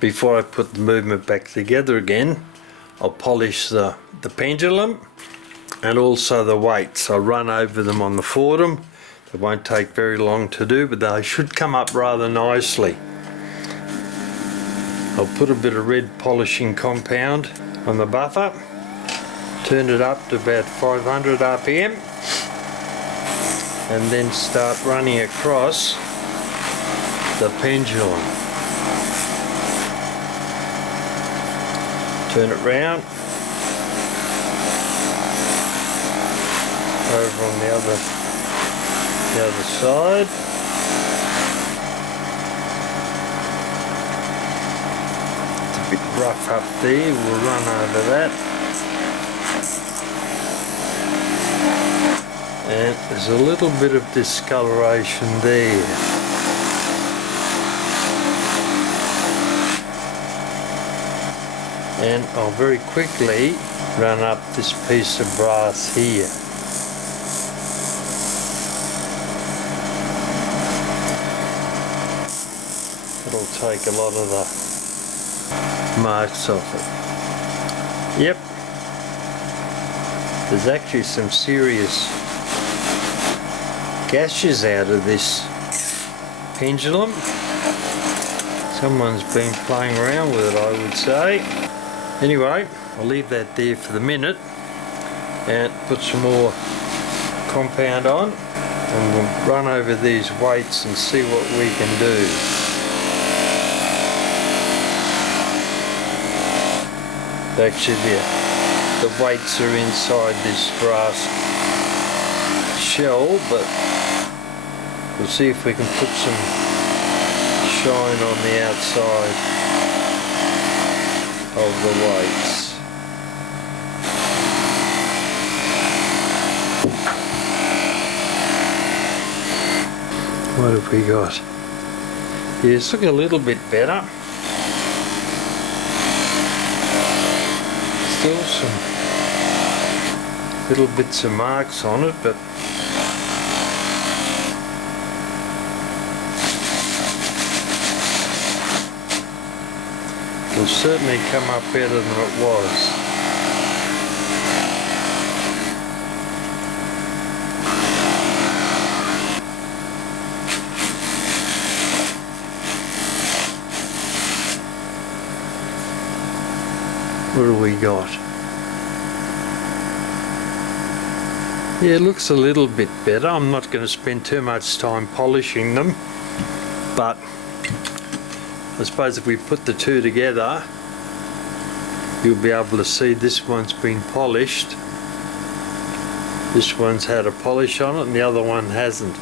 before I put the movement back together again, I'll polish the pendulum and also the weights. I'll run over them on the Foredom. It won't take very long to do, but they should come up rather nicely. I'll put a bit of red polishing compound on the buffer, turn it up to about 500 RPM, and then start running across the pendulum. Turn it round, over on the other side. It's a bit rough up there, we'll run over that. And there's a little bit of discoloration there. And I'll very quickly run up this piece of brass here. It'll take a lot of the marks off it. Yep, there's actually some serious gashes out of this pendulum. Someone's been playing around with it, I would say. Anyway, I'll leave that there for the minute and put some more compound on, and we'll run over these weights and see what we can do. Actually, the weights are inside this brass shell, but we'll see if we can put some shine on the outside of the weights. What have we got? Yeah, it's looking a little bit better. Still some little bits of marks on it, but it'll certainly come up better than it was. What do we got? Yeah, it looks a little bit better. I'm not going to spend too much time polishing them, but I suppose if we put the two together, you'll be able to see this one's been polished, this one's had a polish on it, and the other one hasn't.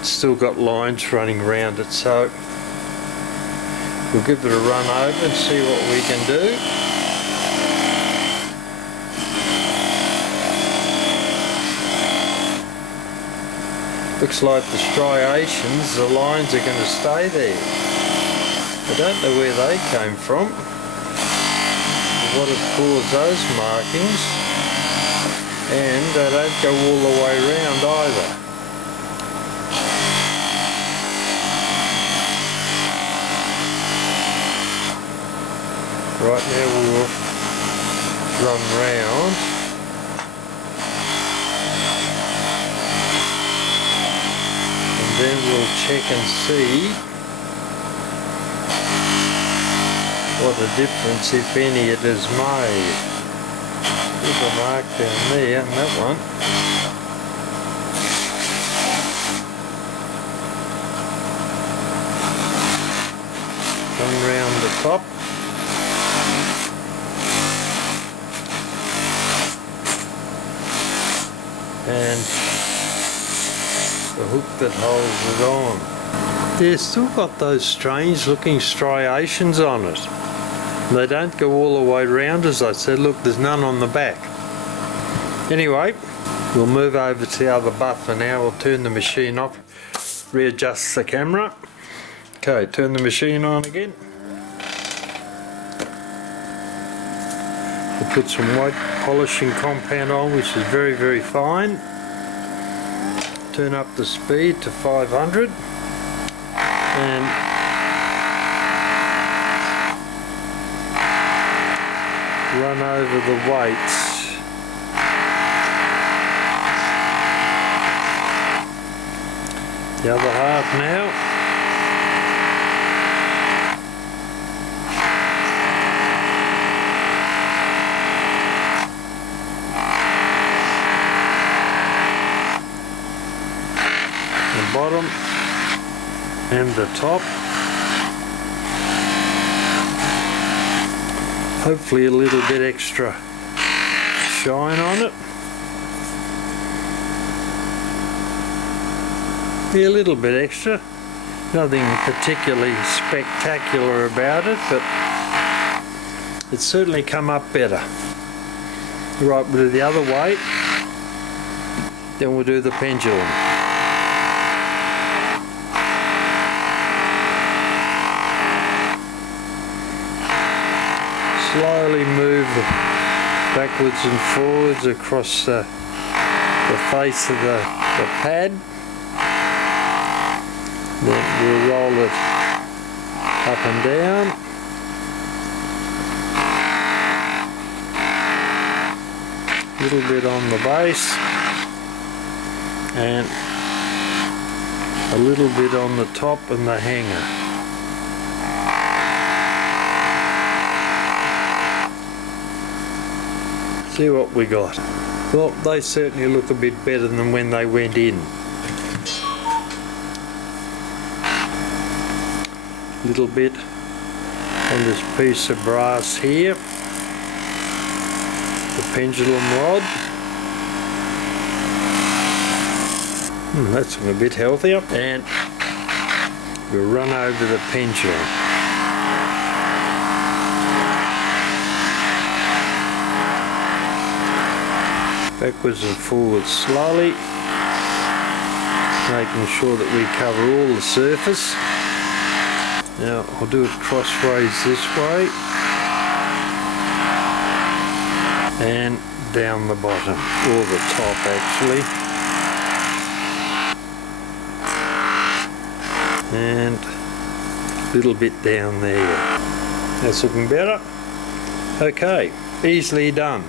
It's still got lines running around it, so we'll give it a run over and see what we can do. Looks like the striations, the lines are going to stay there. I don't know where they came from, what had caused those markings, and they don't go all the way around either. Right now we'll run round. And then we'll check and see what a difference, if any, it has made. There's a mark down there, and that one. Come round the top. And the hook that holds it on. Yeah, still got those strange looking striations on it. They don't go all the way round, as I said. Look, there's none on the back. Anyway, we'll move over to the other buffer now. We'll turn the machine off, readjust the camera. Okay, turn the machine on again. We'll put some white polishing compound on, which is very, very fine. Turn up the speed to 500. And run over the weights. The other half now. The bottom and the top. Hopefully a little bit extra shine on it. Yeah, a little bit extra. Nothing particularly spectacular about it, but it's certainly come up better. Right, we'll do the other weight, then we'll do the pendulum. Slowly move backwards and forwards across the face of the pad. Then we'll roll it up and down. A little bit on the base and a little bit on the top and the hanger. See what we got. Well, they certainly look a bit better than when they went in. Little bit on this piece of brass here, the pendulum rod. That's a bit healthier, and we'll run over the pendulum. Backwards and forwards slowly, making sure that we cover all the surface. Now I'll do it crossways this way and down the bottom, or the top actually, and a little bit down there. That's looking better. Okay, easily done.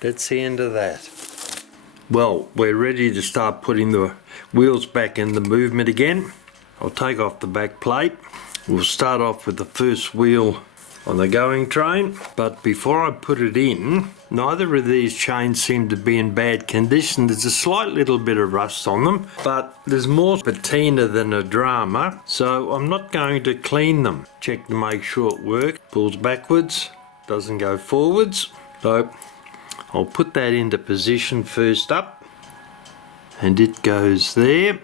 That's the end of that. Well, we're ready to start putting the wheels back in the movement again. I'll take off the back plate. We'll start off with the first wheel on the going train, but before I put it in, neither of these chains seem to be in bad condition. There's a slight little bit of rust on them, but there's more patina than a drama, so I'm not going to clean them. Check to make sure it works. Pulls backwards, doesn't go forwards. So I'll put that into position first up, and it goes there.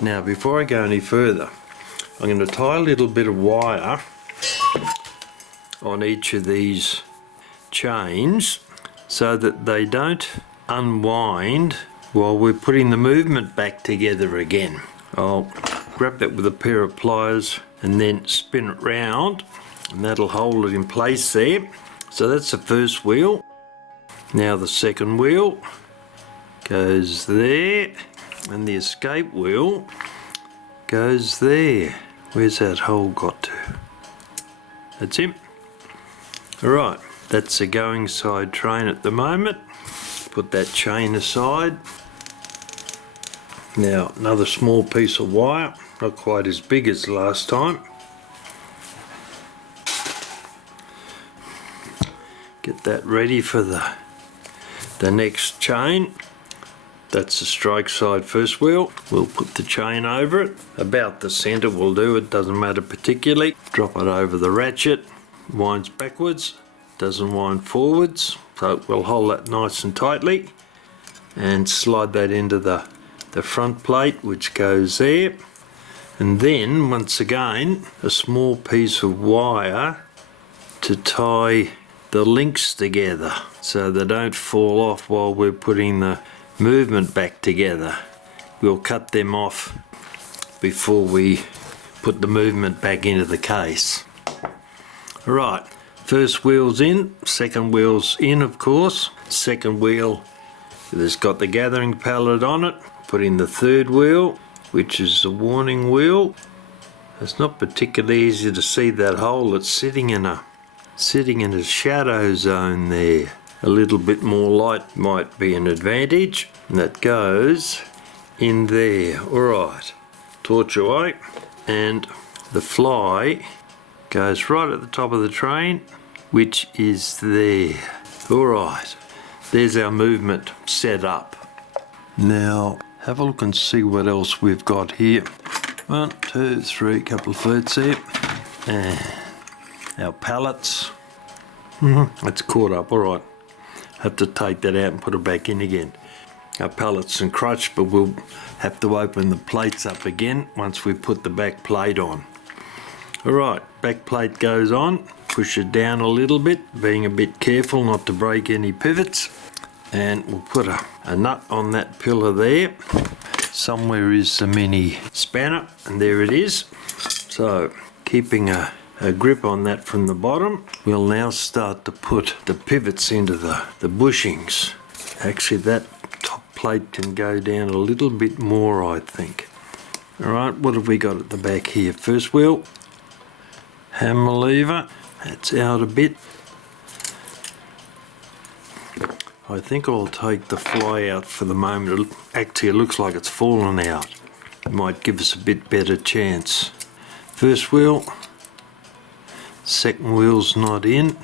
Now before I go any further, I'm going to tie a little bit of wire on each of these chains so that they don't unwind while we're putting the movement back together again. I'll grab that with a pair of pliers and then spin it round, and that'll hold it in place there. So that's the first wheel. Now the second wheel goes there, and the escape wheel goes there. Where's that hole got to? That's it. Alright, that's the going side train at the moment. Put that chain aside. Now another small piece of wire, not quite as big as last time. Get that ready for the next chain. That's the strike side first wheel. We'll put the chain over it. About the centre will do, it doesn't matter particularly. Drop it over the ratchet, winds backwards, doesn't wind forwards. So we'll hold that nice and tightly and slide that into the front plate, which goes there. And then once again, a small piece of wire to tie the links together so they don't fall off while we're putting the movement back together. We'll cut them off before we put the movement back into the case. Right, first wheel's in, second wheel's in of course. Second wheel has got the gathering pallet on it. Put in the third wheel, which is the warning wheel. It's not particularly easy to see that hole. It's sitting in a sitting in a shadow zone there. A little bit more light might be an advantage. And that goes in there. Alright, torch away, and the fly goes right at the top of the train, which is there. Alright, there's our movement set up. Now have a look and see what else we've got here. 1, 2, 3, couple of feet there. And our pallets. It's caught up, alright. Have to take that out and put it back in again. Our pallets and crutch, but we'll have to open the plates up again once we put the back plate on. Alright, back plate goes on. Push it down a little bit, being a bit careful not to break any pivots. And we'll put a nut on that pillar there. Somewhere is the mini spanner, and there it is. So, keeping a grip on that from the bottom, we'll now start to put the pivots into the bushings. Actually, that top plate can go down a little bit more, I think. Alright, what have we got at the back here? First wheel, hammer lever, that's out a bit. I think I'll take the fly out for the moment. Actually, it looks like it's fallen out. It might give us a bit better chance. First wheel, second wheel's not in.